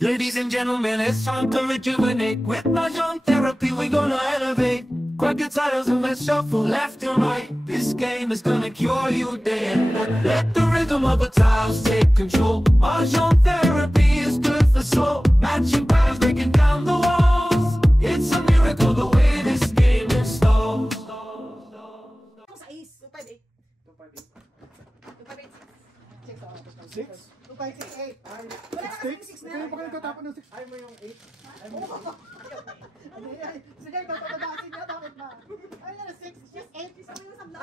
Ladies and gentlemen, it's time to rejuvenate. With Mahjong therapy, we're gonna elevate. Grab your titles and let's shuffle left and right. This game is gonna cure you day and night. Let the rhythm of the tiles take control. Mahjong therapy is good for soul. Matching patterns, breaking down the walls. It's a miracle the way this game installs. Sa is. 258. 258. 6? 258. Wala na Six? kasing 6 Kaya na. pa kayo tatapon ng 6. Ay mo yung 8. Ay mo yung 8. Sige, tatatabasin niya. Bakit ba? Ay na 6. Just 8. Isa mo yung sabla.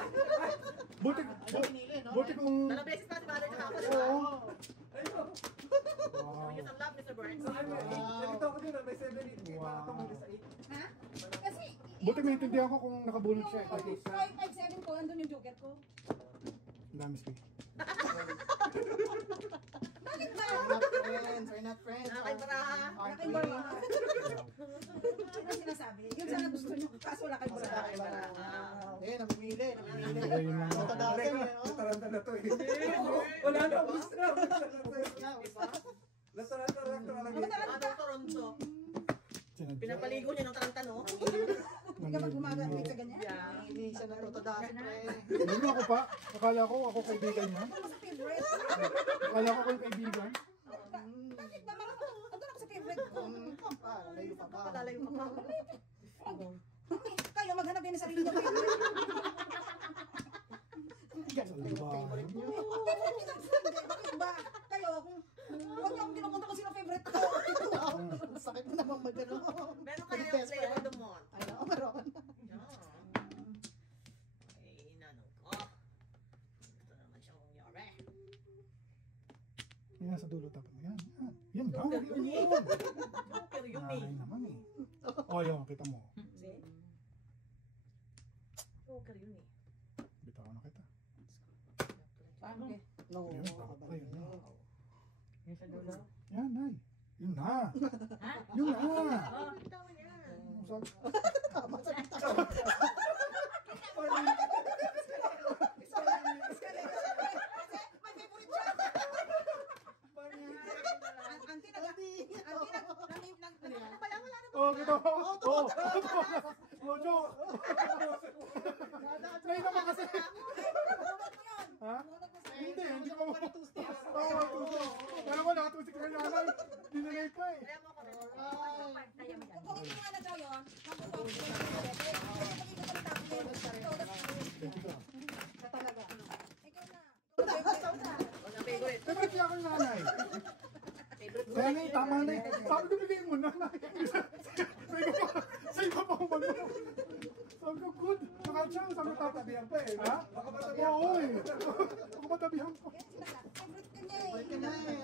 Buti kung... Dalawang beses na si Mother kahapon, di ba? Oo. Sabi niya sabla, Mr. Burns. Nalito ko din, may 7 8. Wow. Ha? Kasi, Buti maintindihan ko kung nakabulot siya. yung 557 ko, andun yung joker ko. Ang dami sa'yo. Bakit ba? We're not friends. Nakay baraha. Nakay baraha. Ano sinasabi? Yun sana gusto nyo. Kaso wala kay baraha. Eh, namimili. Ayun lang. Matadasan eh, no? Taranta na to eh. Wala na, ubus na. Nasaranta na Ano Toronto. Toronto? Pinapaligo niya ng taranta, no? Hindi ka mag-gumagamit sa ganyan? Hindi siya natutadasan, pre. Hindi ako pa. Akala ko ako kaibigan niya. Ano sa favorite? Akala ko ako kaibigan. Bakit ba? Andun ako sa favorite ko. Lalayo pa ba? Palalayo ka pa. Kayo, maghanap din ng sarili niyo favorite. Favorite niyo. Favorite niyo hindi. Bakit ba? Kayo, kung huwag niyo akong kinukunta kung sino favorite ko. Sakit mo naman magano. Meron kayo yung flavor of the month. Ay, oo, meron. Ay, nanong ko. Ito naman siya kung yore. Yan sa dulo tapos. Yan, yan. Yan daw. Joker yun eh. Joker yun eh. Ay naman eh. Oh, yun. Kita mo. See? Joker yun eh. Bitaw na kita. Paano? No. Yun, tama. Ayun na. Yung sa dulo? Yan, nay. Yun na. Ha? Yun na. Oo, tama yan. Tama sa kita. Oh, kita mo. Oh. Oh, joke. Nay naman kasi. Ha? Hindi ko mo. Oo, tuso. Kaya mo natusik na nanay. Dinagay pa eh. Kung hindi nga na daw yun, talaga. Ikaw na. Wala favorite. Favorite niya akong nanay. Kaya nay, tama na eh. Sabi ko bigay mo nanay. Sa'yo pa akong bago. Sabi ko, good. Nakatsa, sabi ko Tabihan pa eh. ha? Baka matabihan Oo eh. Ako matabihan ko. Favorite ka niya eh. Ka na eh.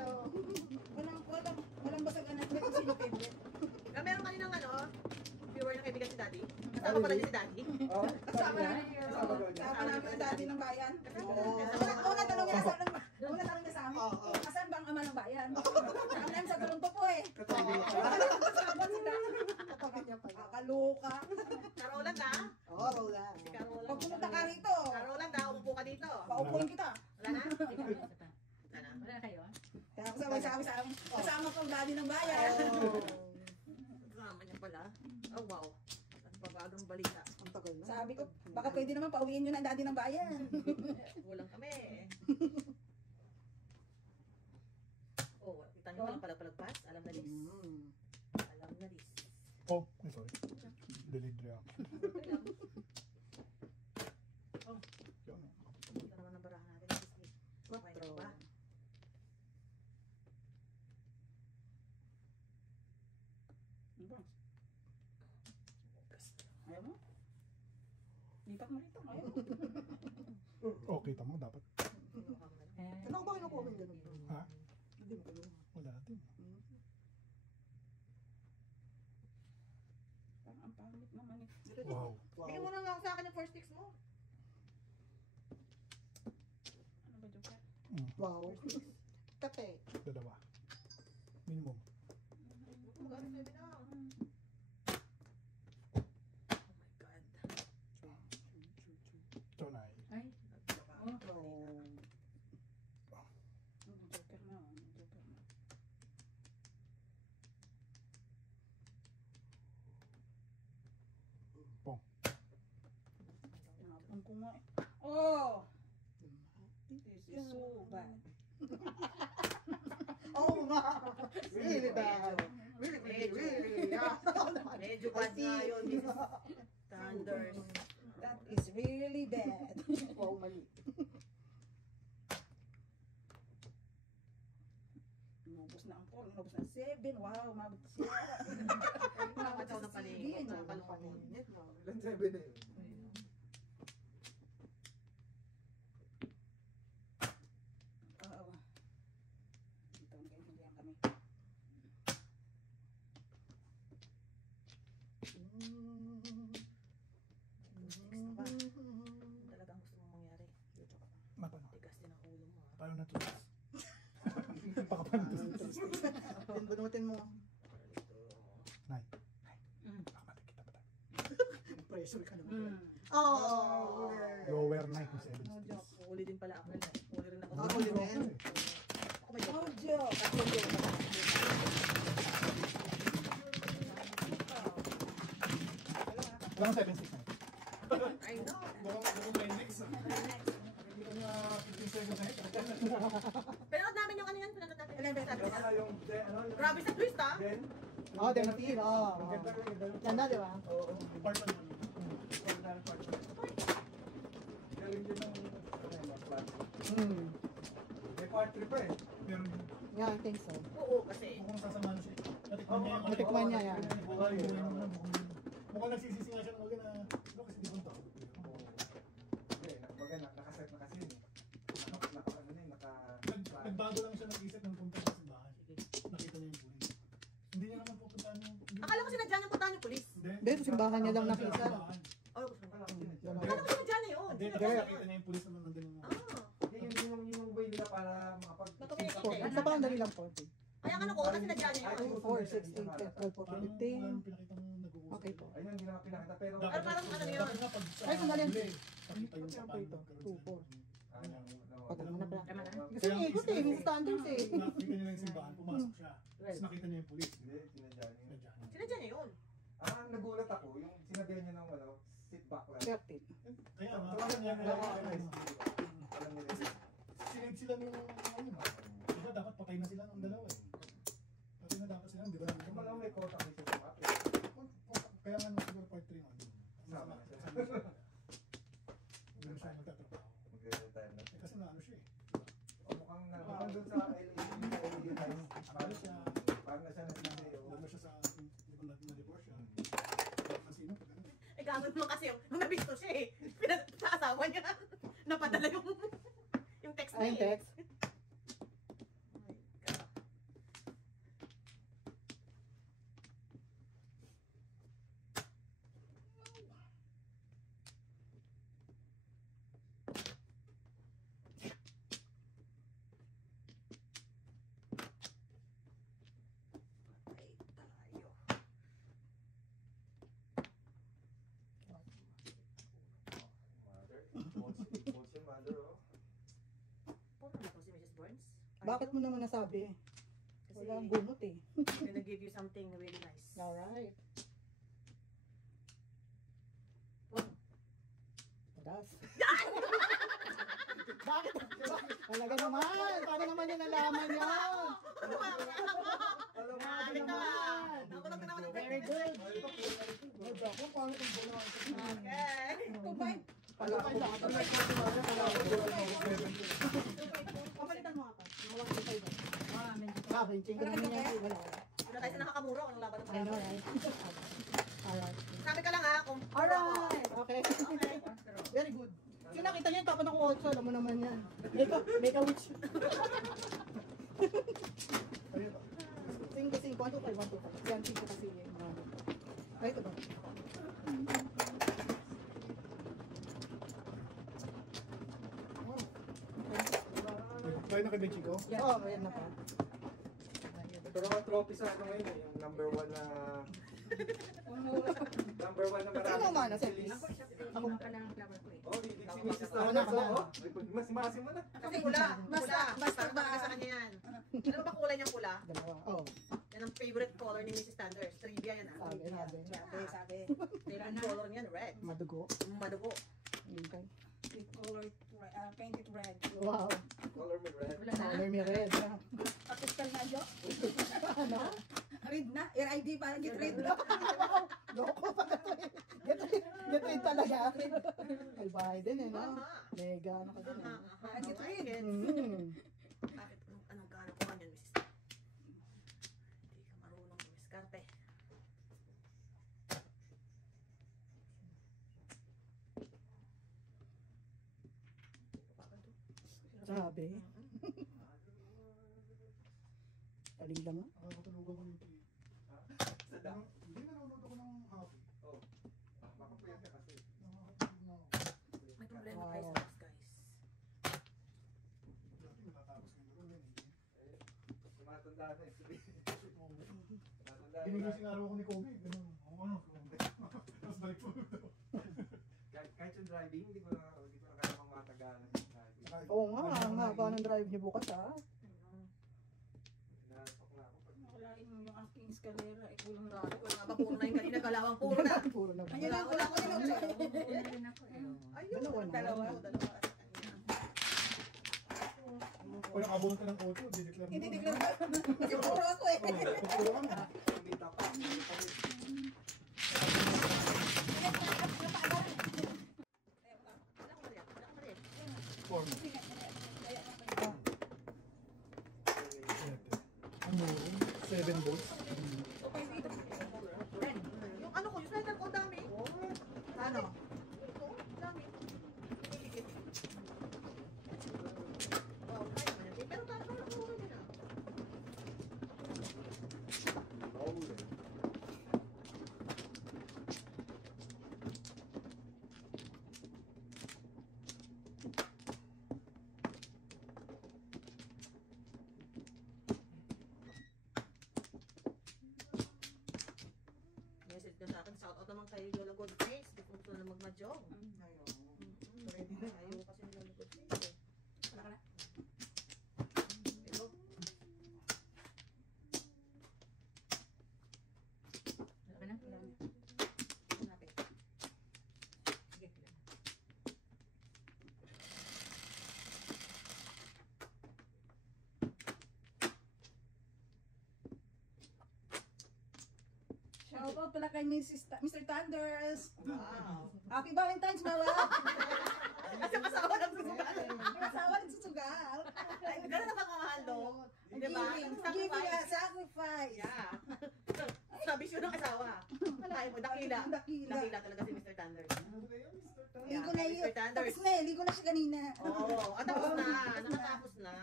Walang basag anak kung sino favorite. Meron kaninang ano, viewer na kaibigan si Daddy? Kasama pala niya si Daddy? Oh, Kasama namin yun. Kasama namin ang dati ng bayan. Una tanong niya sa una tanong niya sa amin. Asan ba ang ama ng bayan? Saan namin sa Toronto po eh. Kasama sila. Kapagod niya pa yun. Kakaluka. Karolan ka? Oo, Roland. Si Karolan. Pag pumunta ka rito, Karolan ka, umupo ka dito. paupuin kita. Wala na? Wala na. Wala kayo? Kaya kasama sa amin. Kasama ko ang dati ng bayan. Kasama niya pala. Oh wow. Nagbabagang balita. Ang tagal na. Sabi ko, baka pwede naman pauwiin nyo na ang dati ng bayan. Kulang kami. Oh, kita niyo palang palagpas. Alam na Liz. Alam na Liz. Oh, sorry. Delayed reaction. Oh, Yun. ito naman ang barahan natin. Okay na ba? Ayaw mo? Lipat mo rito. Ayaw mo. Oh, kita mo dapat. Ano ba kinukuha mo yung ganun? Ha? Hindi mo ganun. Wala natin. Parang ang pangit naman eh. Wow. Bigyan mo na nga sa akin yung first sticks mo. Ano ba, Joker? Wow. Kate. Dalawa. Minimum. Magkano sabi na? Oh my God. Ito na eh. Ay, No. Joker na. Joker na. Pong. Napon ko nga eh. Oh! This is so bad. Oo nga. Really bad. Really. Medyo bad nga yun. This is Thunders. That is really bad. Wow, mali. Inubos na ang 4, inubos na ang 7. Wow, mabot siya. Nakataw na pala Sige, yun. Paninit, no? Ilan 7 na yun? Oo. Dito, magkaintindihan kami. Talagang gusto mong mangyari. Mapano. Tigas din ang ulo mo. Ha? Paano na tulis? Pakapantos. Bunutin mo. Nay. Mm. Baka matikita pa tayo. Pressure ka naman. Mm. Oh! Lower night ng 7 No joke. Huli din pala ako. Huli rin ako. Ako din din. Ako may No joke. Walang 7-6 na. I know. Baka may next. Hindi ko na 15 seconds na ito. Pinanood namin yung ano yan. Pinanood natin. Ano yung sabi niya? Yung, ano, yung, Grabe sa twist ha. Ben? Oh, Delphine. Oh. Ang ganda rin, ganda rin. Ganda, di ba? Oo. Part 1 naman. Galing din ng, ano yun, mga class. May part 3 pa eh. Meron din. Yeah, I think so. Oo, kasi. Mukhang sasama na siya. Natikman niya yung Natikman niya yan. Mukhang nagsisisi nga siya ng ulo na kasi di punta. Hindi, nakaset na kasi yun eh. Ano na yun, Nagbago lang siya ng isip ng punta sa simbahan. Nakita niya yung pulis. Hindi niya naman pupuntahan yung... Akala ko sinadya niyang puntahan yung polis. Hindi, sa simbahan niya lang nakita. Oh, gusto ko. Ganun. Akala ko sinadya na yun. Hindi, tapos nakita niya yung pulis naman nandun yung... Ah. yung way nila para makapag... Matukoy Sa boundary lang 40. Kaya ano ko, kasi sinadya niya yun. 2, 4, 6, 8, 10, 12, 14, Parang 15. pinakita mo nag-uusap. Okay po. Ayun, hindi naman pinakita pero... Pero parang ano yun? Dapat nga pag sa... Ay, sandali. Pakita yung sa paano. 2, 4. Patag mo na pala. Tama na. Kasi may ikot eh, may standards eh. Nakita niya lang yung simbahan, pumasok siya. Tapos nakita niya yung pulis. Hindi, sinadya niya. Sinadya niya. Sinadya niya yun. Nagulat ako, yung sinabihan niya ng sit back lang. 30. Kaya nga, Tawagan niya kaya lang nga, ako alam nila. sinave sila ng ano. Diba dapat patay na sila ng dalawa eh. Patay na dapat sila, di ba? Kung malang may contact niya sa map eh. Kaya nga siguro part 3 nga. Sama na siya. Hindi na siya magtatrabaho. Magre-retire na. Kasi na ano siya eh. Mukhang nandun sa LA Times. Parang na siya nag-CEO. Lalo siya sa, di ba na-divorce siya. Ang sino? Ganun eh. Eh, gamit mo kasi yung nabisto siya eh. Sa asawa niya. Napadala yung text niya Ay, eh. text. Oh my God. Patay tayo. Mother, coach yung mother oh. Puro na to si Mrs. Burns. Bakit mo naman nasabi? Kasi Wala ang bunot eh. I'm gonna give you something really nice. Alright. Wow. Das. Bakit? Talaga naman. Paano naman yung nalaman yan? Grabe naman. Nakulog na naman ang Very good. Ako, paano kung wala? Okay. Combine. Palakay lang. Pamalitan mo ako. Nawag ko tayo. Bakit? Chingin naman yan. Wala. Wala tayo sa nakakamuro. Anong laban ng I know, right? Alright. Sabi ka lang ha kung Alright. Okay. Okay. Very good. Kasi nakita niya yung tapan ng 8, alam mo naman yan. Make a witch. 5, 1, 2, 5, 1, 2, 5. Yan, 5 kasi yung mga. Ay, ito ba? Kaya na kay Benchico? Oo, ayan na pa. Pero ang trophy sa ano ngayon eh, yung number 1 na... number 1 na marami. Sino umana sa Liz. Ako. Oh, hindi si Mrs. Ako na, Thanos, ako na. oh. Mas masim mo na. Kasi pula. Basta Basta ba? sa kanya yan. Ano ba kulay niyang pula? Dalawa. Oo. Yan Yan ang favorite color ni Mrs. Sanders. Trivia yan ah. Sabi. Favorite color niyan, red. Madugo. Madugo. Okay. With color, painted red. Wow. Color me red. Color me red. Papistal na, Jo. Ano? Read na. Your ID para get read. Loko pa ka to eh. Get rid talaga. Kay Biden eh, no? Mega ano ka din eh. Get read. Bakit? Anong gano'n ko kanyan, Mrs. Hindi ka marunong miskarte. Sabi. Taling lang ah. Nakakatulugan ko yung tea. Sa dam. Hindi nanonood ako ng hobby. Oh. Baka pwede ka kasi. Nakakatulog na ako. May problema kayo sa box, guys. Dati matatapos ng gano'n yan eh. Tumatanda na eh. Tumatanda na. Ginigising araw ko ni Kobe. Ganun. Ano? Tapos balik po. Kahit yung driving, hindi ko na kaya pang matagalan yung driving. Oo nga, ang haba ng drive niyo bukas ah. Pinasok na ako. Nakalain mo yung aking eskalera. Ikulong na. Wala ba puro na yung kanina, galawang puro na. Puro na ba? Ayun lang, wala ko yun. Ayun, Dalawa. dalawa. Kung nakabunod ka ng auto, dideclare mo. Hindi, declare ko. Kasi puro ako eh. Puro kami. Hindi tapat. Hindi tapat. Wala ko mali, wala ko mali. Form. Ano? 7 volts. Yung ano ko, yung slider ko, dami. Ano? Ito, dami. Wow, kaya mo yan. Pero parang puro din ah. Message ka sa akin, shout out naman kay Lola Goldface. Di ko gusto na magmadyong. Ready na. Ayaw kasi ni Lola Goldface eh. Wala ka na. Pero, Wala ka na. Wala na. hanapin. Sige, sige. Shout out pala kay Mr. Thunders. Wow. Happy Valentine's, Mama. Kasi kasawa ng susugal. Asawa rin susugal. Ganun na pagmamahal do. Di ba? Giving a sacrifice. Yeah. Sabi siya ng asawa. Kaya mo, dakila. Dakila. Dakila talaga si Mr. Thunders. Ligo na yun. Mr. Thunders. Tapos na eh. Ligo na siya kanina. Oo, tapos na. Nakatapos na.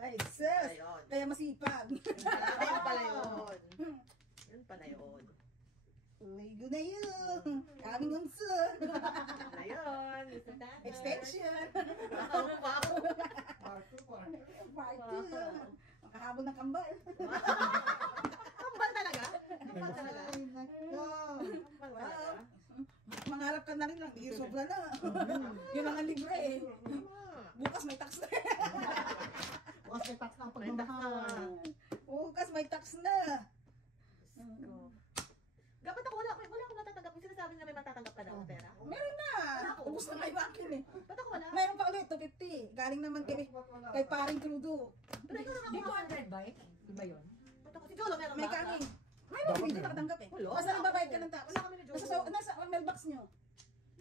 Ay, sis. Ayun. Kaya masipag. Ayun pala yun. Yun pala yun. Ligo na yun. Coming on soon. Ayun, Mr. Thunders. Extension. Ako pa ako. Part 2, part 2. Part 2. Makahabol ng kambal. Kambal talaga? Kambal talaga? Ay, nako. Kambal talaga? Mangarap ka na rin lang. Di sobra na. Yun lang ang libre eh. Bukas may tax na. Bukas may tax na ang May tax na. pagmamahal. Bukas may tax na. Ko. Dapat ako wala akong natatanggap. Yung sinasabi na may matatanggap ka daw ng pera. Meron na. Ubus na may bakin eh. Ba't ako wala? Meron pa ulit, 250. Galing naman kay paring Crudo. Pero ikaw lang ako. 200 ba? Iba yun? Ba't ako si Jolo meron May ba? coming. Mayroon, hindi ka nakatanggap eh. Wala. Basta nagbabayad ka ng tax. Wala kami ni Jolo. Nasa mailbox nyo.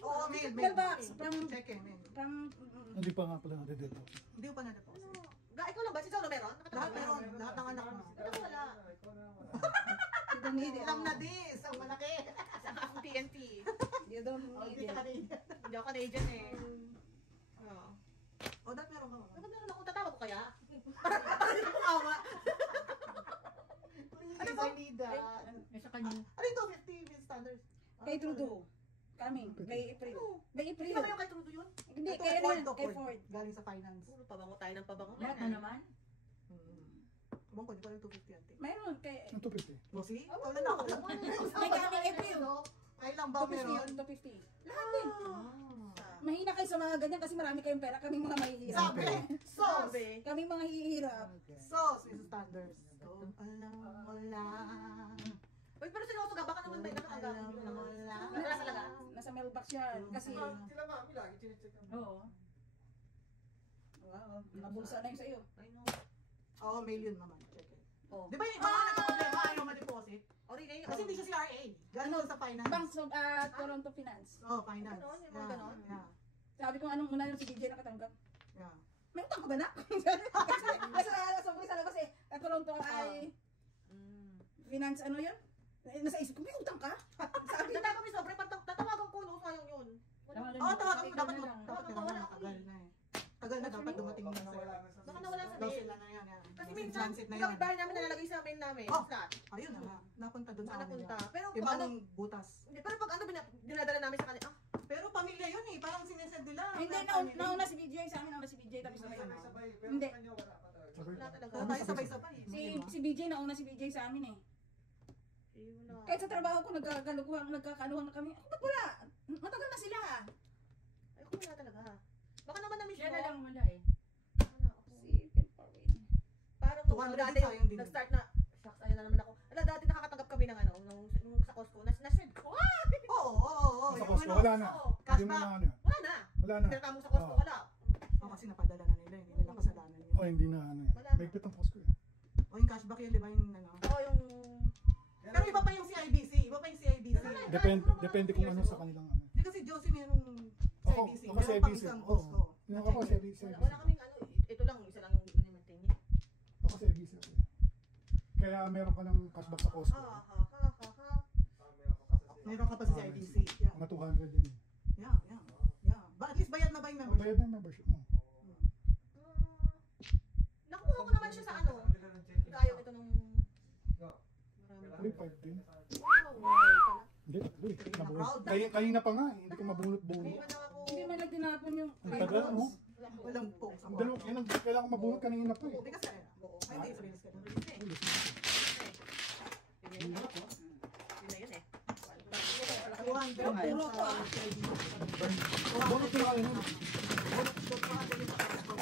Oo, mail. Mailbox. From, Check eh, mail. Hindi pa nga pala natin dito. Hindi ko pa na-deposit. Ikaw lang ba? Si Jolo meron? Lahat meron. Lahat ng anak mo. Ba't ako wala? you don't need it. Ilang na dis. Ang malaki. Saka akong TNT. You don't Oh, need hindi it. ka Canadian. Hindi ako Canadian eh. Oo. Oh, dahil meron ka. Dapat meron ako. Tatawag ko kaya? Parang hindi ko awa. Ano ba? I need that. May sa kanya. Ano yung 250 Miss Standards? Kay Trudeau. Coming. Kay April. May April. Hindi ba yung kay Trudo yun? Hindi, Ito, kay Ford ano to kay Ford. Ford. Galing sa finance. Puro pabango tayo ng pabango. Lahat na naman? Abang ko, di pa rin 250 ante. Mayroon kay... Ang 250. O, see? Wala na ako. May coming April. Ay lang ba 250 meron? yun, 250. Lahat din. Ah. Mahina kayo sa mga ganyan kasi marami kayong pera. Kaming mga mahihirap. Sabi! Sauce! Sabi. Kaming mga hihirap. Sauce is standards. Oh. Alam mo lang. Uy, pero seryoso ka, baka naman may nakatanggap. Alam mo lang. Wala talaga. Nasa mailbox yan. Kasi, Sila mami lagi chinecheck ang oo. Wow, nabulsa na yung sa'yo. I know. Oo, mail yun naman. Check it. Oh. Di ba yung mga nagka-problema ayaw ma-deposit? Oh, really? Kasi hindi siya CRA. Galing sa finance. Banks of Toronto Finance. Oh, finance. Ganon, yung mga ganon. Yeah. Sabi ko anong una yung si DJ nakatanggap. Yeah. May utang ka ba na? Sabi sa labas eh, Toronto ay finance ano yun? Nasa isip ko, may utang ka? Sabi Dati kami sobre, tatawagan ko, no? Sayang yun. Oo, tawagan mo dapat Tawagan ko, mo wala tagal na eh. Tagal na dapat dumating na sa'yo. Baka nawala sa Lost mail. sila na yan. Kasi Lost in minsan, transit na yung yan. bahay namin nalalagay sa mail namin. Oh. Flat. Ayun na nga. Napunta dun sa Saan amin napunta? yan. Pero Iba pag ano, ng butas. hindi, pero pag ano, dinadala namin sa kanila, Pero pamilya yun eh. Parang sinesend nila. Hindi, Family. nauna si BJ sa amin, nauna si BJ tapos na Sabay-sabay, pero Hindi. sa kanya wala pa talaga. Sabay. wala talaga. Oo, tayo sabay-sabay. si BJ, nauna si BJ sa amin eh. Yun na. Kahit sa trabaho ko, nagkakaluhan na kami. Ako, ba't wala? Matagal na sila. Ay, kung wala talaga. Baka naman na-miss Siya mo. na lang wala eh. Ano ako? Si Pinparwin. Parang 200 dati din sayang din. nag-start na, shucks, ayun na naman ako. Ala, dati nakakatanggap kami ng ano, nung sa Costco, na-send ko. Oo. Sa Yung Costco, ano, wala na. Oo, Hindi mo cashback. na ano. wala na. Wala na. Pinatamo sa Costco, Oo. wala. Oh, kasi napadala na nila. Hindi nila kasalanan yun. Oh, hindi na ano yan. Wala. May pitong Costco yan. O yung cashback yun, di ba yung ano? Oo, yung... Pero iba pa yung CIBC. Iba pa yung CIBC. Depende kung ano sa kanilang ano. Hindi kasi Josie merong Ako, CIBC. ako Meron sa pang ABC. isang Oo. Costco. Yung ako sa ABC. Wala kaming ano, ito lang, isa lang yung i-maintain niya. Ako sa ABC ako. Kaya meron ka ng cashback sa Costco. Ha. Meron ka pa sa CIBC. Yeah. Mga 200 din. Yeah. At least bayad na ba yung Ang membership? bayad na yung membership mo. Nakuha ko naman siya sa ano. Ayaw ito nung... Marami. Uy, 5 din. Wow. Hindi, uy, nabunot. Kanina pa nga, hindi ko mabunot-bunot. Hindi man ako... Hindi man nagtinapon yung Ang tagal, ano? Walang po. Ang dalawa, yan ang kailangan mabunot kanina pa eh. Buti kasi kaya. Ay, hindi. Sabihin ka na. Yun na yun eh. 200 Puro ko, ah. Bunot na kanina.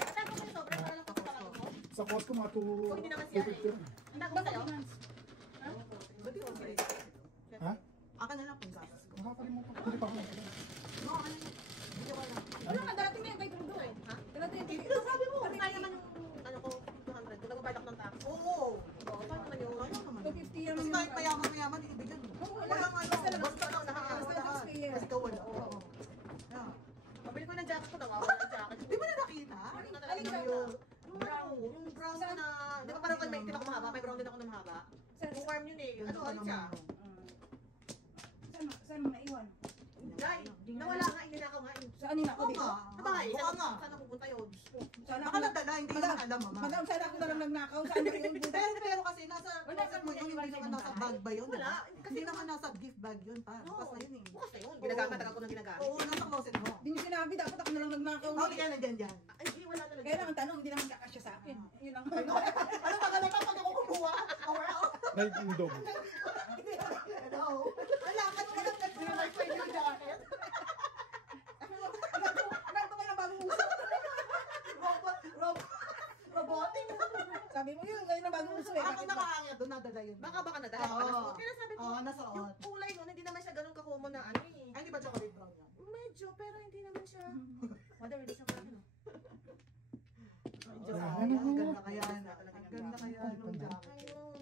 Saan ko kayo sobra? Para lang ko sa ko? Sa Costco, mga Kung hindi naman siya 250. Hindi ako sa'yo? Ba't yung okay? Ha? Aka na lang kung gastos ko. Nakakalimutan. Hindi pa ako. No, ano yun? Hindi ko alam. Wala nga, darating na yung kay Trudo eh. Ha? Darating yung Ito sabi mo. Kung kaya naman yung ano ko, 200. Kung nagbabayad ako ng tax. Oo. Oo, paano naman yun? Ayaw naman. 250 yan. Kasi kahit mayaman, ibigyan. Wala. Walang ano. Basta lang Basta lang lahat. clear. Kasi ikaw wala. Oo. Yeah. Pabili ko ng jacket ko, nawawala ng jacket. Di ba na nakita? Alin ka? Yung brown. Yung brown na, di ba parang may itim ako mahaba? May brown din ako na mahaba. Yung warm yun eh. Ano, alin siya? Saan mo naiwan? Guy, nawala nga, ninakaw nga. Saan nila ako Oo dito? nga. Sa bahay, Oo nga. saan napupunta yun? Sana Baka nadala, hindi ko alam, mama. Madam, sana ako na lang nagnakaw. Saan mo yung buta? Pero kasi nasa closet mo yun, hindi naman nasa bag ba yun? Wala. Hindi naman nasa gift bag yun pa. No. Bukas na yun eh. Bukas na yun. Ginagamit, tagal ko nang ginagamit. Oo, nasa closet mo. Hindi mo sinabi, dapat ako na lang nagnakaw. Oh, hindi ka na dyan dyan. Ay, hindi, wala talaga. Kaya lang ang tanong, hindi naman kakasya sa akin. Yun ang Ano ba ganun pag ako kumuha? Nag-indog. Ano? Wala ka naman ang nag-realize sa inyo jacket. Nagto kayo ng bagong uso. Robotic. Sabi mo yun, ngayon ang bagong uso eh. Ako Bakit ba? nakahangit doon, nadala yun. Baka nadala. Oo. Kaya sabi ko, Oo, nasa yung on. kulay nun, hindi naman siya ganun ka-common na ano eh. Ay, di ba chocolate brown yan? Medyo, pero hindi naman siya. Mother, release ako ano. Medyo sayang. Ang ganda kaya. Ang ganda kaya nung jacket. Ayun.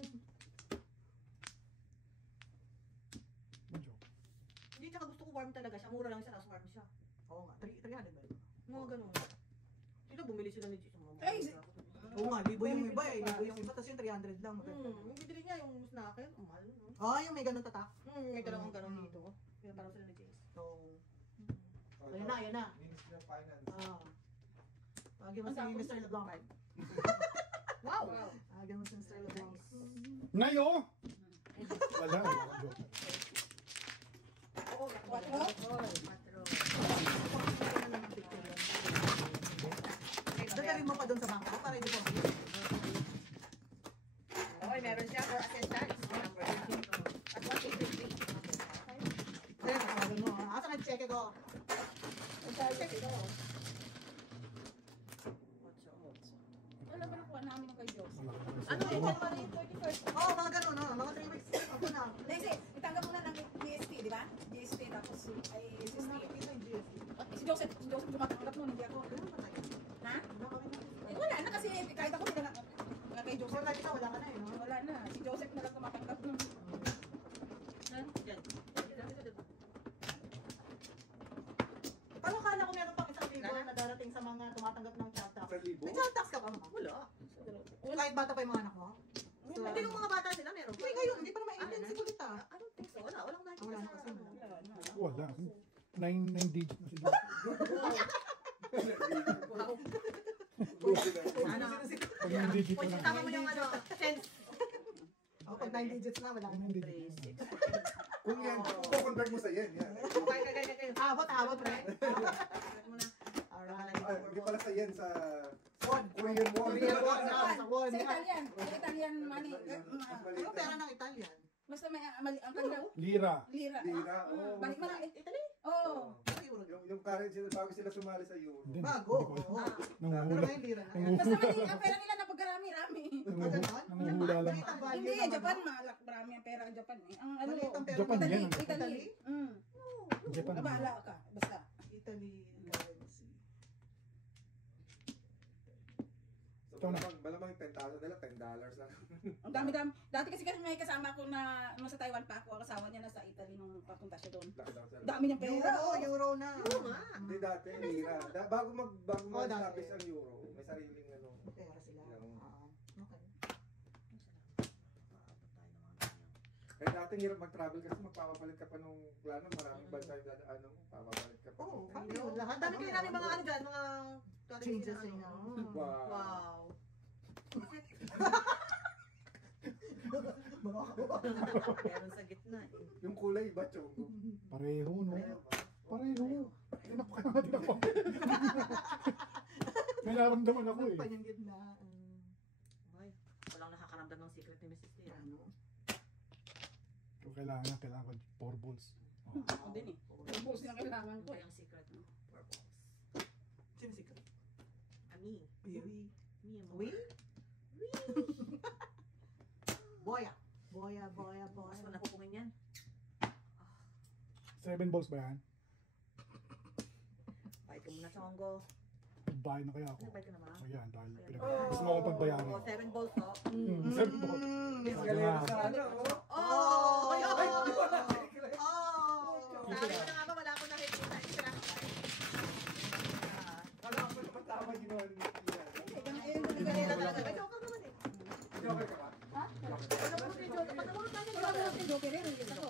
Medyo. Hindi, tsaka gusto ko warm talaga siya. Mura lang siya, tapos warm siya. Oo nga, 300 ba yun? Mga ganun. Sila bumili sila ni Jesus. Ay, Oo nga, libo yung iba eh. Libo yung iba, tapos yung 300 lang. Yung bibili niya, yung snacker, ang mahal no? Oh, yung may ganun tatak. May dalawang ganun dito. Kaya parang sila ni Jesus. So, ayun na, ayun na. Ministry of Finance. Ah. Tawagin mo si Mr. LeBlanc. Wow! Tawagin mo si Mr. LeBlanc. Ngayo! Wala. Joke. Dagarin mo pa doon sa bangka para hindi ko mabili. Okay, meron siya for assistance. Number 1. At 183. Kaya tawagin mo. Asa nag-check ko? Check ito. Ano ba nakuha namin ng kay Diyos? Ano yun? January 31st Eh, wala na kasi kahit ako hindi na kay Joseph. Wala ka na eh, no? Wala na. Si Joseph na lang tumatanggap nun. Yan. Paano kala ko meron pang isang libo na darating sa mga tumatanggap ng child tax? 1,000? May child tax ka ba, ma? Wala. Kahit bata pa yung mga anak mo? Hindi nung mga bata sila meron. Uy, ngayon, hindi pa naman 18 si Kulit ah. I don't think so. Walang nakikita Wala na sa kasi. Wala. 9 digit na si Joseph. Wow. Ano? Pag 9 digit Kung na tama lang. mo yung ano, sense. Pag 9 digits na, wala ka 9 na. digit na. Kung yan, convert mo sa yen, yan. Okay. Abot, pre. Mo na. Alright. Ay, hindi pala sa yen, sa Won. Korean won. Korean won. Sa won. Sa Italian. Sa Italian money. Mas maliit. Ano pera ng Italian? Basta may mali ang kanilang Lira. lira. Lira, oo. Balik mo na. Italy? Oo. Euro. Yung currency, bago sila sumali sa euro. Hindi, Bago. hindi ko alam. Oo. Pero Nanguhula. ngayon lira na. Basta mali ang pera nila na pagkarami-rami. Nanguhula lang. Maliit ang value Hindi, ng Japan ano. malak marami ang pera ang Japan eh. Ang ano, Maliit ang pera Japan ng yan. Italy, Italy. Italy. Mm. Japan. Bahala ka, basta. Italy currency. So, malamang 10,000 nila, $10 lang. Ang dami-dami. Dati kasi may kasama ko na nung sa Taiwan pa ako, ang asawa niya nasa Italy nung papunta siya doon. Laki lang sila. Dami niyang pera. Euro na. Oo nga. Hindi dati, lira. Bago dati. mag-establish ang euro, may sariling ano. Pera sila. Yung- Okay. Kaya dati hirap mag-travel kasi magpapapalit ka pa nung plano, maraming bansa yung dadaan mo, papapalit ka pa. Oo, nung- yun. Lahat Dami kayo namin mga ano dyan, mga changes na eh. ano. no? Wow. Wow. Meron sa gitna eh. Yung kulay iba, chongo. Pareho, no? Pareho. Tinak ko nga, tinak ko. May naramdaman ako eh. Yung gitna. Ay, walang nakakaramdam ng secret ni Mrs. Tia. Kung kailangan ko 4 balls. Oh. Ako din eh. Yung balls na kailangan Ano ko ba eh. yung secret mo? Purples. Sino secret? Ami. Oui. Me and Oui? Boya. Boya. Mas ko napupungin yan. 7 balls ba yan? Bait ka muna sa Honggo. Pagbahay na kaya ako. Ano, bait ka na ba? Ayan, dahil Oh. gusto mo akong pagbayaran. Oh, 7 balls oh. 7 balls. Galera sa ano, oh. Oh! Ay, Ay, di ba na? Sabi ko na nga ba, wala akong nakikita. Isa. Wala ako naman tama ginawa ni Tia. Ganila talaga. May joker naman eh. Joker ka ba? Pag nabulot yung joker, pag nabulot tayo ng Wala joker. ko si Joker eh, release ako.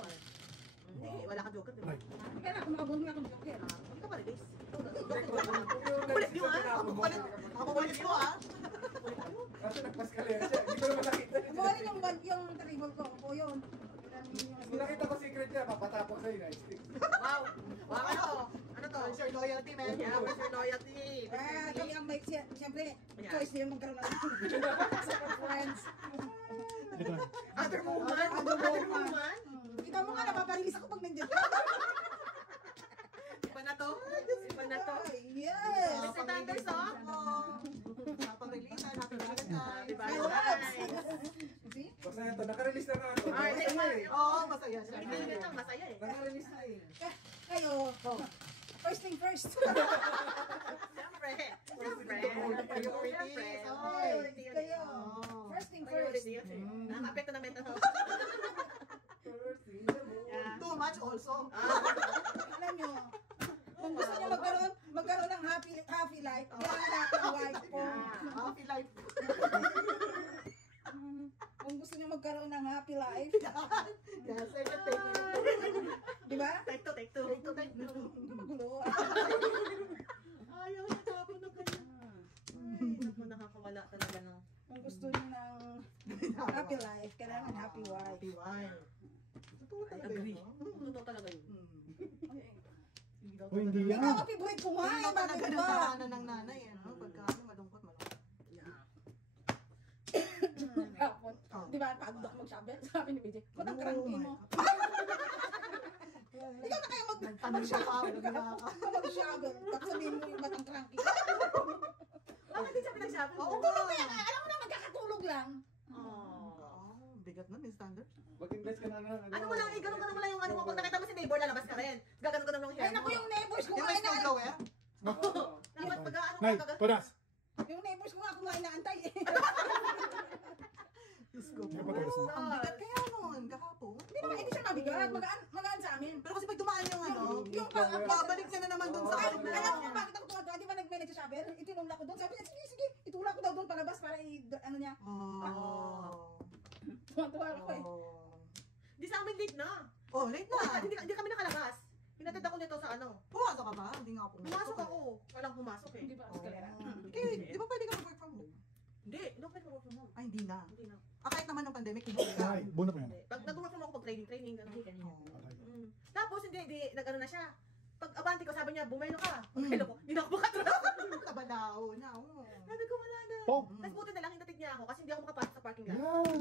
Hindi, wala ka joker, di ba? Like, Kaya na, kumakabuhin nga akong Joker. Hindi ka pa release. Kulit nyo, ah. Ako ulit ko ah. Kasi nagpaskalera siya. Hindi ko naman nakita. Kumarin yung tribal ko. Ako yun. Kung nakita ko secret niya, papatapos sa'yo na stick. Wow! Wow, ano to? Ano to? Where's your loyalty, man? Yeah, where's your loyalty? Kami ang may, siyempre, Yeah. choice din magkaroon ng sa friends. ito na. Other woman? Other Other woman. woman? Kita mo nga, napaparilis ako pag nandiyan ka. Iba na to? Iba na to? Yes! Si Thunders, oh? Napang-release, happy Valentine's. Diba? I love Nice. See? Basta ito, naka-release na nga ito. Ay, next Masaya eh. Oo, masaya siya. Hindi yun lang, masaya eh. Naka-release na eh. Kayo, first thing first. Siyempre. Siyempre. Priorities, Siyempre. oh. Priority yun. Kayo, Oh. first thing first. Priority yun eh. Nakaka-apekto ng mental health. Yeah. Too much also. Alam nyo, kung gusto nyo magkaroon ng happy life, kailangan natin wife ko. Happy life. Kung gusto nyo magkaroon ng happy life, Yes, everything. di ba? Take two, take two. Take two. Magulo. Ayaw niya tapon na ganyan. Ay, naku, nakakawala talaga ng... Kung gusto nyo ng happy life, kailangan happy wife. Happy wife. Totoo I talaga agree. yun. Totoo talaga yun. Oh, hindi yan. Ikaw ang favorite ko nga, Hindi eh, talaga bakit ng ba? tahanan ng nanay. Ano? Pagka ano, malungkot. Yeah. Kapon. Di ba, pagod ako mag-shovel, sabi ni BJ, ba't ang cranky mo? Ikaw na kayo Nagtanong siya pa. mag-shovel, tapos sabihin mo yung ba't ang cranky? Bakit di siya pinag-shopping? Oo. Tulog na yan, alam mo na magkakatulog lang. Oh. Bigat na, Miss Standard. Mag-invest ka na ng Ano mo lang, ganun ka naman lang yung ano mo. Pag nakita mo si neighbor, lalabas ka rin. Gaganon ka naman yung Ay hair naku, mo. yung neighbors ko Yung nga Miss na. Underwear? Dapat pag ano Nay, ka, padas! Magaan sa amin. Pero kasi pag dumaan yung ano, Yung babalik siya na naman dun sa Alam mo kung bakit ako tumatawa? Di ba nag-manage sa shower? Itinulak ko doon. Sabi niya, sige, itulak ko daw doon palabas para ano niya. Tuwa ako eh. Di sa amin late na. Oh, late na. Hindi kami nakalabas. Pinatid ako nito sa ano. Pumasok ka ba? Hindi nga ako Pumasok ako. Walang pumasok eh. Hindi ba eskalera? Okay, di ba pwede ka mag-work from home? Hindi, pwede ko work from home. Ay, hindi na. Hindi na. Kahit naman ng pandemic, hindi ka. Ay, buo na pa yan. Hindi. Pag nag-work from home ako, pag training, gano'n. Okay. Tapos hindi, nag-ano na siya. Pag abante ko, sabi niya, bumelo ka. Bumelo ko, hindi na ako makatrabaho. Tabalao na, oo. Sabi ko, wala na. Oh. Tapos buti na lang, hinatid niya ako kasi hindi ako makapasok sa parking lot. Yan.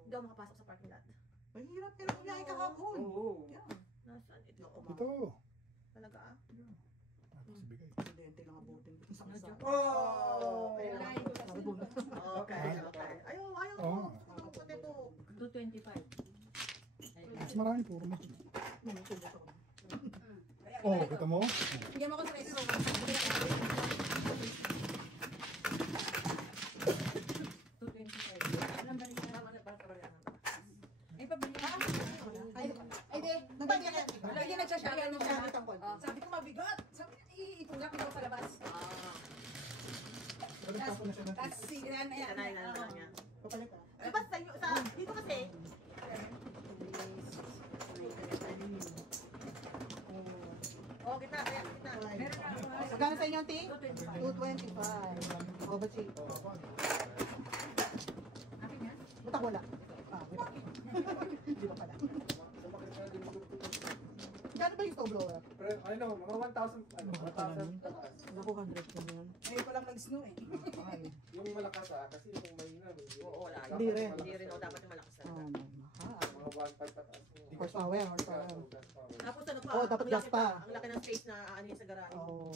Hindi ako makapasok sa parking lot. Mahirap pero biyahe ka hapon. Oo. Yan. Nasaan ito? Ito. Talaga ah? Tapos ibigay. Studente lang abutin dito sa kasama. Oh! Kaya lang. Okay. Ayaw. Oo. Ang puti to. 225. Mas marami puro na. Nangyayari ako. Oh, kita mo? Bigyan mo ako sa resto. Ay, pabili ka. Ay, di. Lagi nagsasyaga nung sabi. Sabi ko mabigat. Sabi niya, itulak mo sa labas. Tapos sigaran na yan. Kanayan na lang yan. Papalit ah. Diba dito kasi, oh, kita. Meron na ako. Magkano sa inyo, T? 225. Oh, ba't si? Akin yan? Ba't ako wala? Ah, wala. Hindi ba pala? Gano'n ba yung stove blower? Pero ano, mga 1,000, 1,000 taas. Naku, 100 ko na yan. Ngayon ko lang nag-snow eh. Ay, Yung malakas kasi yung mahina. Oo, wala. Hindi rin. Hindi rin, dapat yung malakas na. mahal. Mga 1,500 pataas. Horsepower. Tapos ano pa? Oh, dapat ang laki gas pa. Ang laki ng space na aanin sa garahe. Oo.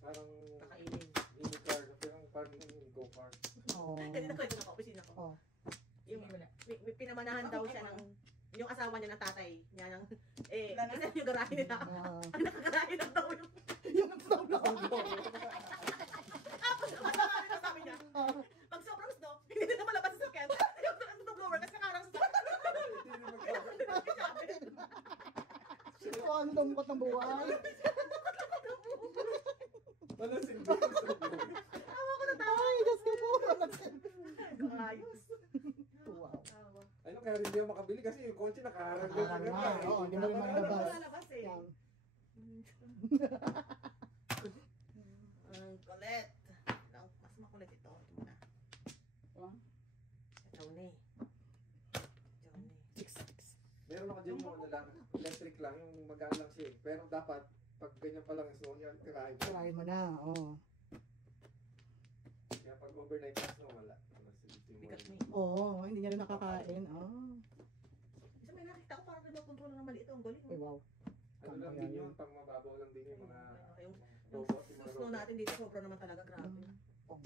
Parang Kakainin. mini car, pero parang go-kart. Oo. Kasi nakwento na ko, opisina ko. Oh. Yung, may pinamanahan daw siya ng, yung asawa niya ng tatay niya ng, isa yung garahe nila. Ang nakagarahe lang daw yung, Yung stove blower. tapos ang sabi niya, pag sobrang snow, hindi na malabas sa sakyan. Yung blower kasi nakarang sa sakyan. So, ano lungkot ng buhay? Wala silbi. Tawa ko na tawa. Ay, Diyos ko po. Ayos. Wow. Ano kaya rin hindi ako makabili kasi yung kotse nakaharang Nakaharang na. Oo, hindi mo rin makalabas. Malabas eh. Yan. Ang kulit. Mas makulit ito. Ito muna. Johnny. Meron ako dyan yung ano lang, electric lang, yung magaan lang siya eh. Pero dapat, pag ganyan pa lang yung snow niya, kakain mo. Try mo na, oo. Kaya pag overnight na snow, wala. Bigat ni. Oo, hindi niya rin nakakain. Isa may nakita ko parang nagpapuntulo ng maliit. Ang galing. Ay, wow. Ano lang din yun, pang mababaw lang din yung mga Yung robot. Yung mga snow robot. natin dito, sobra naman talaga. Grabe. Pag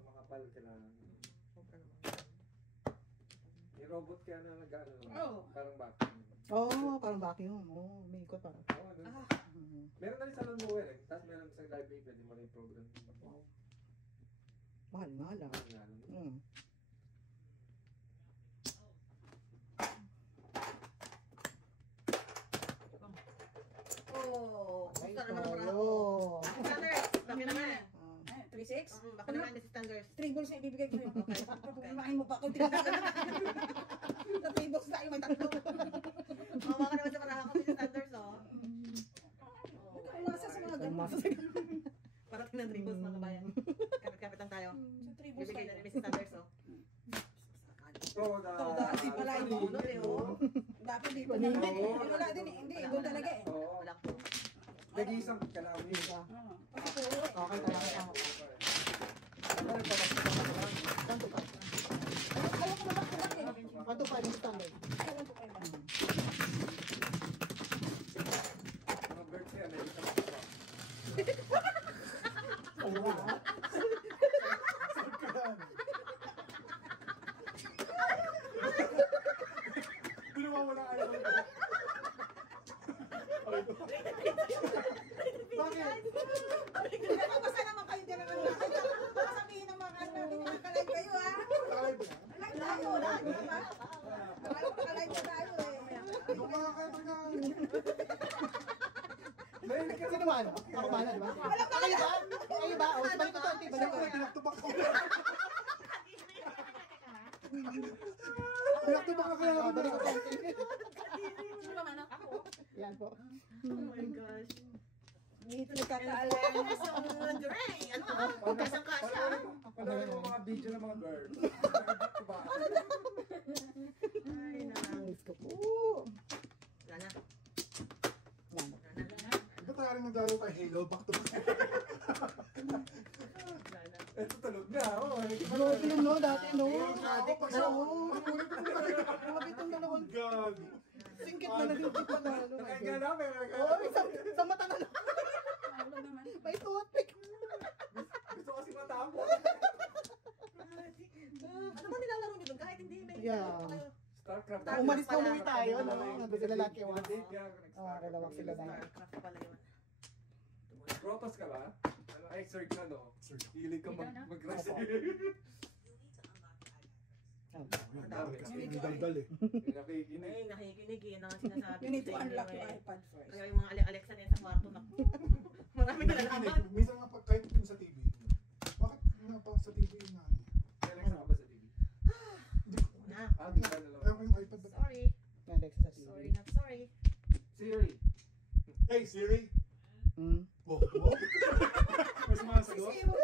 makapal, kailangan. Sobra naman. Yung robot kaya na nag-ano naman, Oo. parang vacuum. Oo, parang vacuum. Oo, may ikot parang. Oo, dun. Mhm. Meron na rin sa lawnmower eh. Tapos meron sa library, pwede mo rin program. Wow. Mahal nga lang. Ano nga lang. Mm. Oh, Ay, gusto na naman para toyo. ako. Standards, bakit naman? 3-6? Bakit naman si Standards? 3 balls na ibibigay ko yun. Okay. Kumain mo pa ako. Sa 3 balls tayo, may tatlo. Mawa ka naman sa parahan ko si Standards, oh. Umasa sa mga ganun. Parating ng tribbles mga kabayan. Kapit-kapit lang tayo. Sa 3 balls Bibigay tayo. na ni Mrs. Standards, oh. Toda. Toda, di pala yung bunot eh, oh. Dapat dito na. Hindi, wala din eh. Hindi, doon talaga eh. Oo. Wala ko. Nag-iisang kalawin. Oo. Kasi puro eh. Okay, talaga ako. Ayaw ko mabak-mabak eh. Kanto pa yung standard. Ayaw ko kayo ba? Mga birds yan, may isang kalawin. Pinawawala ayaw ko. Bakit? Basta naman kayo dyan naman. Baka sabihin ng mga ano natin, nakakalive kayo ha. Nakalive na. Live tayo, live. Diba? Akala ko nakalive na tayo eh. Ano ka? Sino ba? Ako ba na, di ba? Kayo ba? Kayo ba? O, balik ko to, balik ko. Pinaktubak ko. Pinaktubak ako lang ako. Balik ko to. Sino ba man ako? Yan po. Oh my gosh. Dito nagkakaalam. So, Ray, ano? Kasang kasya. Panoorin mo mga video ng mga girls. Ay, na. Ayos ko po. Wala na. Yan. Wala na. Ba't tayo rin naglalaro tayo Halo? Back to back. Wala na. Ito tulog na. Grabe yun, no? Dati, no? Grabe pa siya. Grabe itong dalawang God. singkit na naging tipo na. Ano, my Nakahiga God. namin. Oh, sa mata na lang. Ano naman? May toothpick. Gusto kasi matapos. Ano ba nilalaro niyo doon? Kahit hindi may... Yeah. Starcraft. Umalis na umuwi tayo, no? Nandun sila laki, One one. day, kaya ako dalawang sila na. Starcraft pala yun. Protos ka ba? Ano, ay, Sir ka, no? Hilig ka mag-wrestling. Kasi daldal eh. Nakikinig. Ay, nakikinig yun ang sinasabi. You need to ko sa inyo, unlock eh. your iPad first. Kaya yung mga Alexa na yun sa kwarto na. Maraming nalalaman. Minsan nga pag kahit yung sa TV. Bakit nga pa sa TV na ano? Alexa ka ba sa TV? Na. Di ka na lang. Ayaw ko yung iPad. Sorry. Alexa sa TV. Sorry, not sorry. Siri. Hey Siri! Hmm. Oh, oh. May sumasagot? Zero.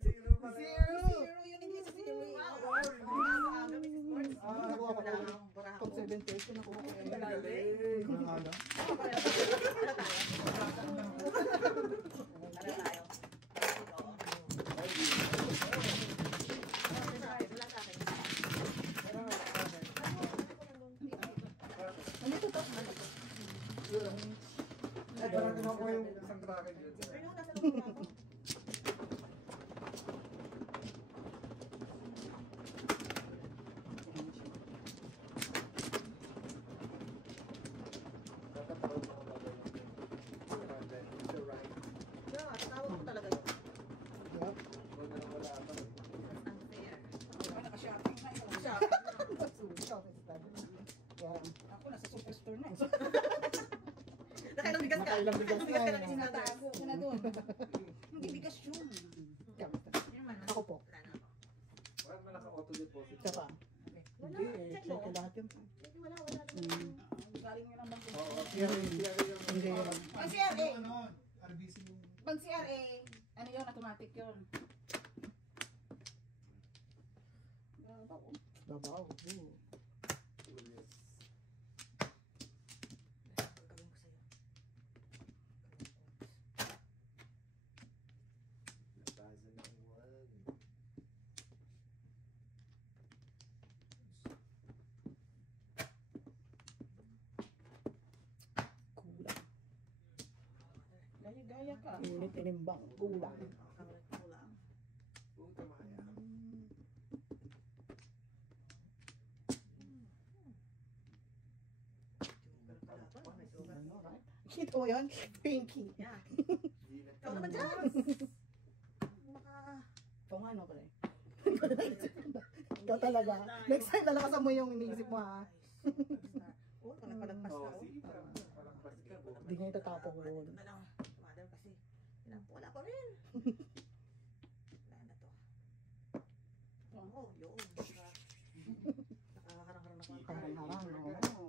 Zero pala. Zero. Zero yun, hindi si Zero. Aga, Mrs. Sports. Nakuha ko Wala po. akong bara Top ako. 7 pesos nakuha ko. Ang galing. Ano nga lang? Wala tayo. Wala tayo. Wala sa akin. Nandito to. Ay, parang tumakuha yung isang bracket yun. Pero nasa loob na ako. Tatapawin mo ako ba Mr. Right. Yeah, tawag ko talaga yun. Yup. Wala na wala pa. Unfair. Naka-shopping na yun. Siya. Shop is bad. Yan. Ako nasa superstore na. Nakailang bigas ka. Nakailang bigas ka, Bigas ka na eh. sinatago. Natago ko na doon. Hindi bigas yun. Ako po. Wala na ako. Wala naman naka-auto deposit. Siya pa. Wala. Hindi eh. Check Check mo. lahat yun. Wala, wala. Galing yun ang bangko. Oo, Siri yung... Hindi yun. Pag CRA, Ano? RBC yung... pag CRA, ano yun, automatic yun. Babaw. Gagawin ko sa'yo. Labasan ng one. Kulang. Gaya-gaya ka. Init inimbang. Kulang. Kamay ko lang. Puta maya. Sugar pala ba? May sugar. Ano, right? Kita mo yan? Pinky. Yeah. Ginat Ikaw naman dyan. Maka... Ikaw nga ano pala eh. Ikaw talaga. Next time lalakasan mo yung iniisip mo ha. Oh, palagpas Oo, na. sige. Parang plastic ka. Hindi nga itatapon ko yun. Ito na lang. Mother kasi. Wala pa rin. Wala na to. Oo, yun. Nakaharang-harang na pa. Harang-harang. Oo.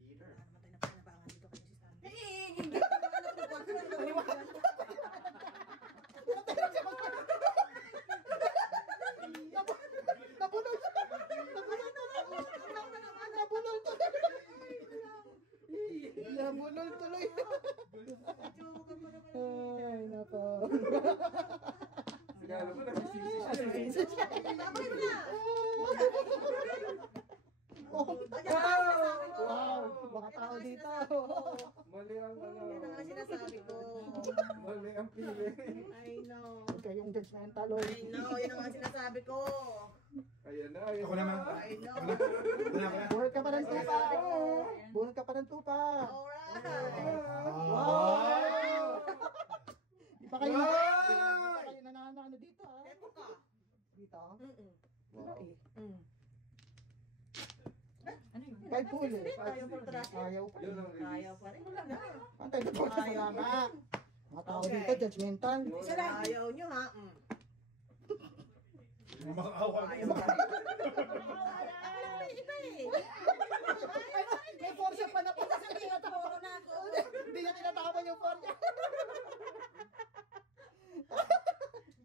Eater. Wala naman tayo na pinabangan dito kay Mrs. Stanley. Hindi. Nabunol ka! Nabunol tuloy! Nabunol tuloy! Ay, nako. Sige, alam mo, nagsisisi siya. Babay mo na! Wow! Baka tao dito. Mali ang ano. Yan ang sinasabi ko. Mali ang pili. I know. Huwag kayong judgmental, oy. I know. Yan ang sinasabi ko. Ayan na, ayan Ako naman. I know. Bunot ka pa ng tupa. Bunot ka pa ng tupa. Alright. Wow! Di pa kayo, di pa kayo nananano dito, ha? Eto ka. Dito? Mm-mm. Wala eh. Mm. Ano yun? Kahit po ulit. Ayaw pa rin. Ayaw pa. Yun ang Ayaw pa rin. Wala na. Antay na po sa wala nga. Mga tao Okay. dito, judgmental. Isa lang. Ayaw nyo ha. Makakawa Ayaw mo. pa rin. Ako lang may iba eh. May force pa na po. Sasabihin ko, puro na ako. Hindi niya tinatapan yung force.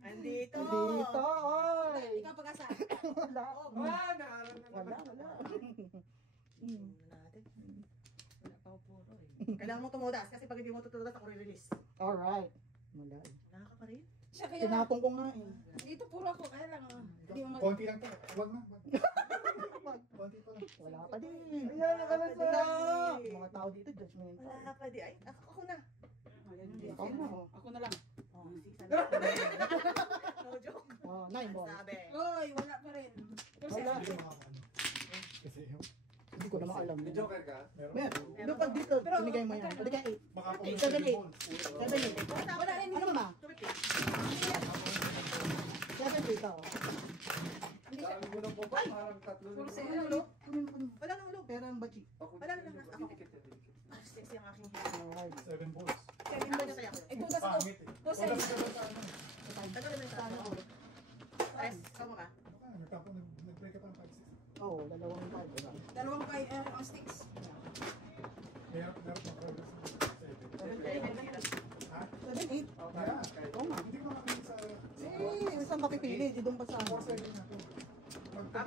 Andito. Dito, oy. Ikaw pag-asa. Wala. Naaral na Wala, naman. wala. Natin. Wala pa ako puro eh. Kailangan mo tumudas kasi pag hindi mo tutudas ako re-release. Alright. Wala. Nakaka pa rin. Siya kaya, Tinapon ko nga eh. dito puro ako. Kaya lang, hindi mo mag... Konti lang to. Huwag na. Wag. Konti pa lang. Wala pa din. Ayan, nakalansa. Mga tao dito, judgmental. Wala pa di. Ay, ako na. Ako na, oh. Ako na lang. Oh, si Sana. No joke. Oh, 9 balls. Sabi. Oy, wala pa rin. Pero Wala. Hindi ko makakano. Kasi Hindi ko naman alam. May joker ka? meron. Meron. Doon pag dito, Pero- binigay mo yan. Balik ka 8. Makapulis Seven, yung eight. balls. 7 wala rin. Ano ma? 250. 7 dito. Hindi siya. Dami mo ng baba, parang tatlo Puro na. sa ulo. Wala nang ulog. Pera ang bachi. Wala na lang. Ako. Dikit yan, dikit. Ah, sexy ang aking Alright. 7 balls. Seven Ano balls. na ako? Eh, tudas ko. Pangit eh. Two Wala seven. ka ba sa ano? Tagal naman sa ako. Yes, kamo ka. Ano ka? Nagtapon, nag-break ka pa ng 5-6. Oo, dalawang card. Diba? Dalawang pay, ang sticks. Meron ng progress. 7. Ha? 7, 8. Okay, Yeah. kahit- Oo nga. Hindi ko makakinig sa... Eh, saan ka pipili? Di doon pa sa ano. 4-7 na to.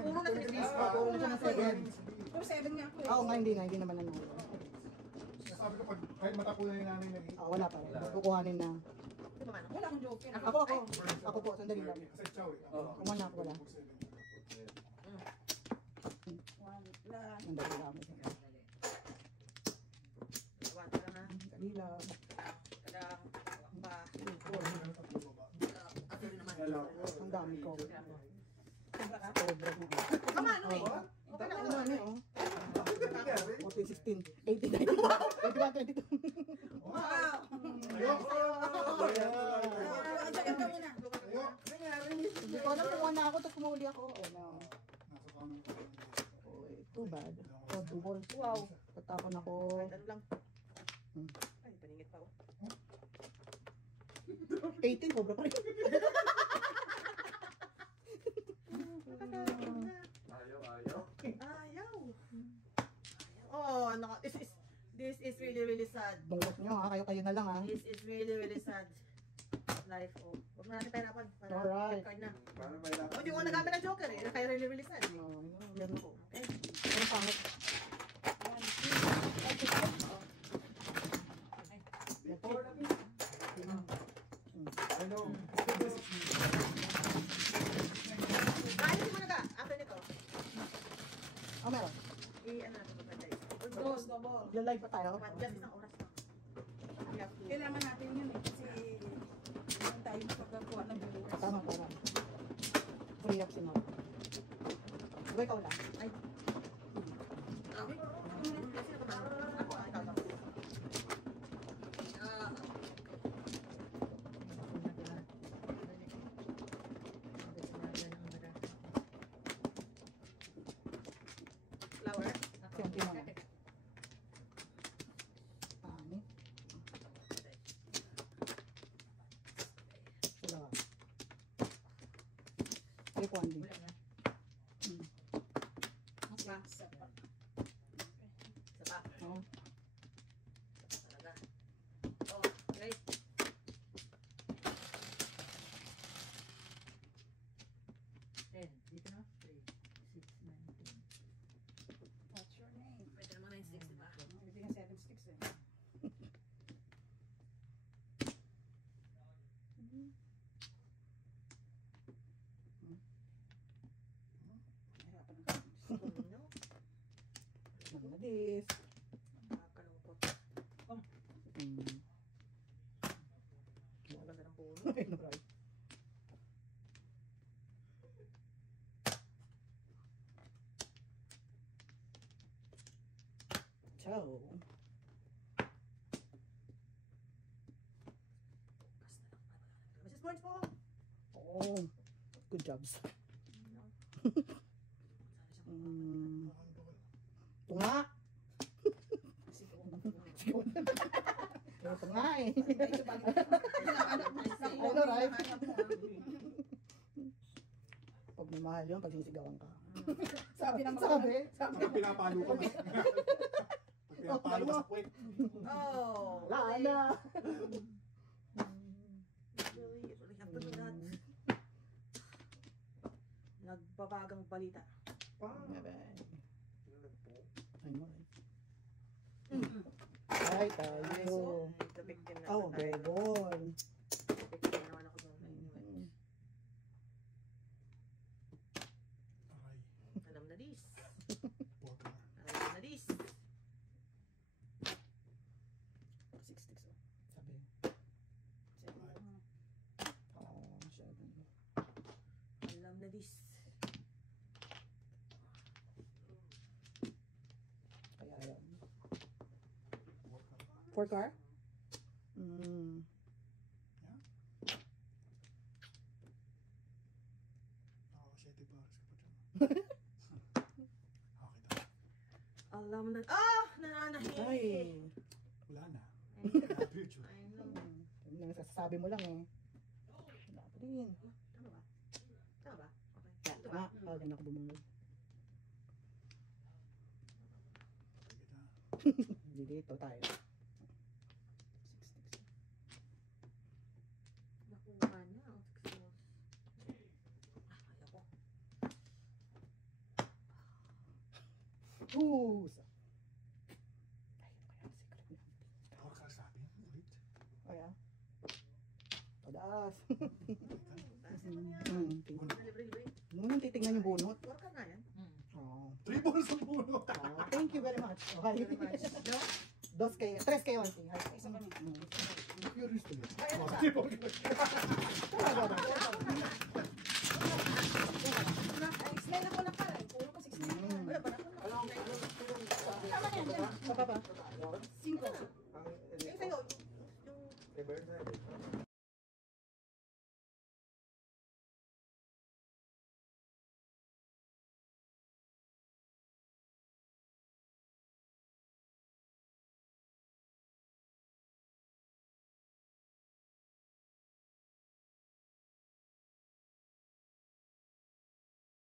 Puro na sa release. Puro na siya ng 7. Puro seven nga ako eh. Oo nga, hindi naman nanalo. Sabi ko, pag kahit matapunan ni nanay ng 8. Ah, wala pa rin. Kukuhanin na. Ito pa man. Wala akong joker. Ako po, sandali lang. Sa chow eh. Oo. Wala, wala. Wala. Sandali lang. Wala lang ha. Sandali lang. Kadang pa. Ako rin naman. Ang dami ko. Sobra ka. Sobra na. Kama ano eh. Okay Ano lang. na oh. 14, 16, 18, 19, 21, 22. Wow. Ang joker ka muna. Hindi ko alam kung ano ako, tapos kumuli ako. Oh, no. Nasa kanan ko. Oh, too bad. Oh, 2 balls. Wow. Tatapon ako. Ano lang. Ay, paningit pa oh. 18, sobra pa rin. Ayaw. Ayaw. Oh, this is really sad. Bungkot nyo ha, kayo na lang ha. This is really sad. Life oh. Huwag na natin pahirapan. Para Alright. card na. Para may lakas. Oh, hindi ko nagamit ng joker eh. Kaya really sad. Oh, meron ko. Okay. Ang pangit. Before na ano? Ayun mo na ka. After nito. Oh, meron. Ano natin magpantay. Dos, double. Live pa tayo. Just isang oras pa. We have to. Kailangan natin yun eh. Kasi hindi tayo makagawa ng viewers. Tama. Free up si Mom. Diba ikaw lang? Ay. Okay. Kasi ako ba? Ako ang ikaw. Flower. Siyempre naman. Ani? Wala. Ay, kuwandi. Isa pa. Isa pa. Oh. Talaga. Oh, okay. What's your name? Pwede naman 9-6, diba? Hindi nga seven sticks eh. Hirapan ako. No? Nagmadis. Nakakalungkot. Wala ka ng puno. Ay, naray. Ciao. Mrs. Burns po. Oh, good jobs. Tunga. Ito nga eh. Ano, right? Pag mamahal yun, pag sinisigawan ka. Sabi ng Sabi? Pag pinapalo ka mas. Pag pinapalo ka sa puwet. Oh. Wala na. Really have to do that. Nagbabagang balita. Bye-bye. Nagpo. Ay mo eh. Ay, tayo. The victim na Oh, tayo. bebon. Victim naman ako doon. Aray. Alam na this. Poker. Alam na this. 6 sticks oh. Sabi. Oh, 7. Alam na this. Kaya yun. Poker. 4 car? Mm. Nakaka-7 baros ka pa dyan. Okay daw. Alam na. Ah! Nananahi. Ay. Wala na. I know. Future. I know. Yun lang sasabi mo lang eh. Wala pa rin. Tama ba? Tama ba? Okay. Yan, Ito ba? tama. Pag ako bumungod. Okay kita. Hindi dito tayo. 6 sticks. Nakuha na. Ang success. Ay, ako. Pusa. Ay, ano kaya ang secret niya? Tawag ka sa akin. Ulit. Kaya? Padaas. Taas naman yan. Libre-libre. Nung titignan yung bunot. Work ka nga yan. Oh. 3 balls ang puno. Oh, thank you very much. Okay. Very much. Dos kayo. Tres kayo. Auntie. Hi. Curious to me. Explain ako na pala. Puro ko 16. Wala ba na? Tama na yan. Sa baba. 5. Ang, Eh, sa'yo, yung Reverse na.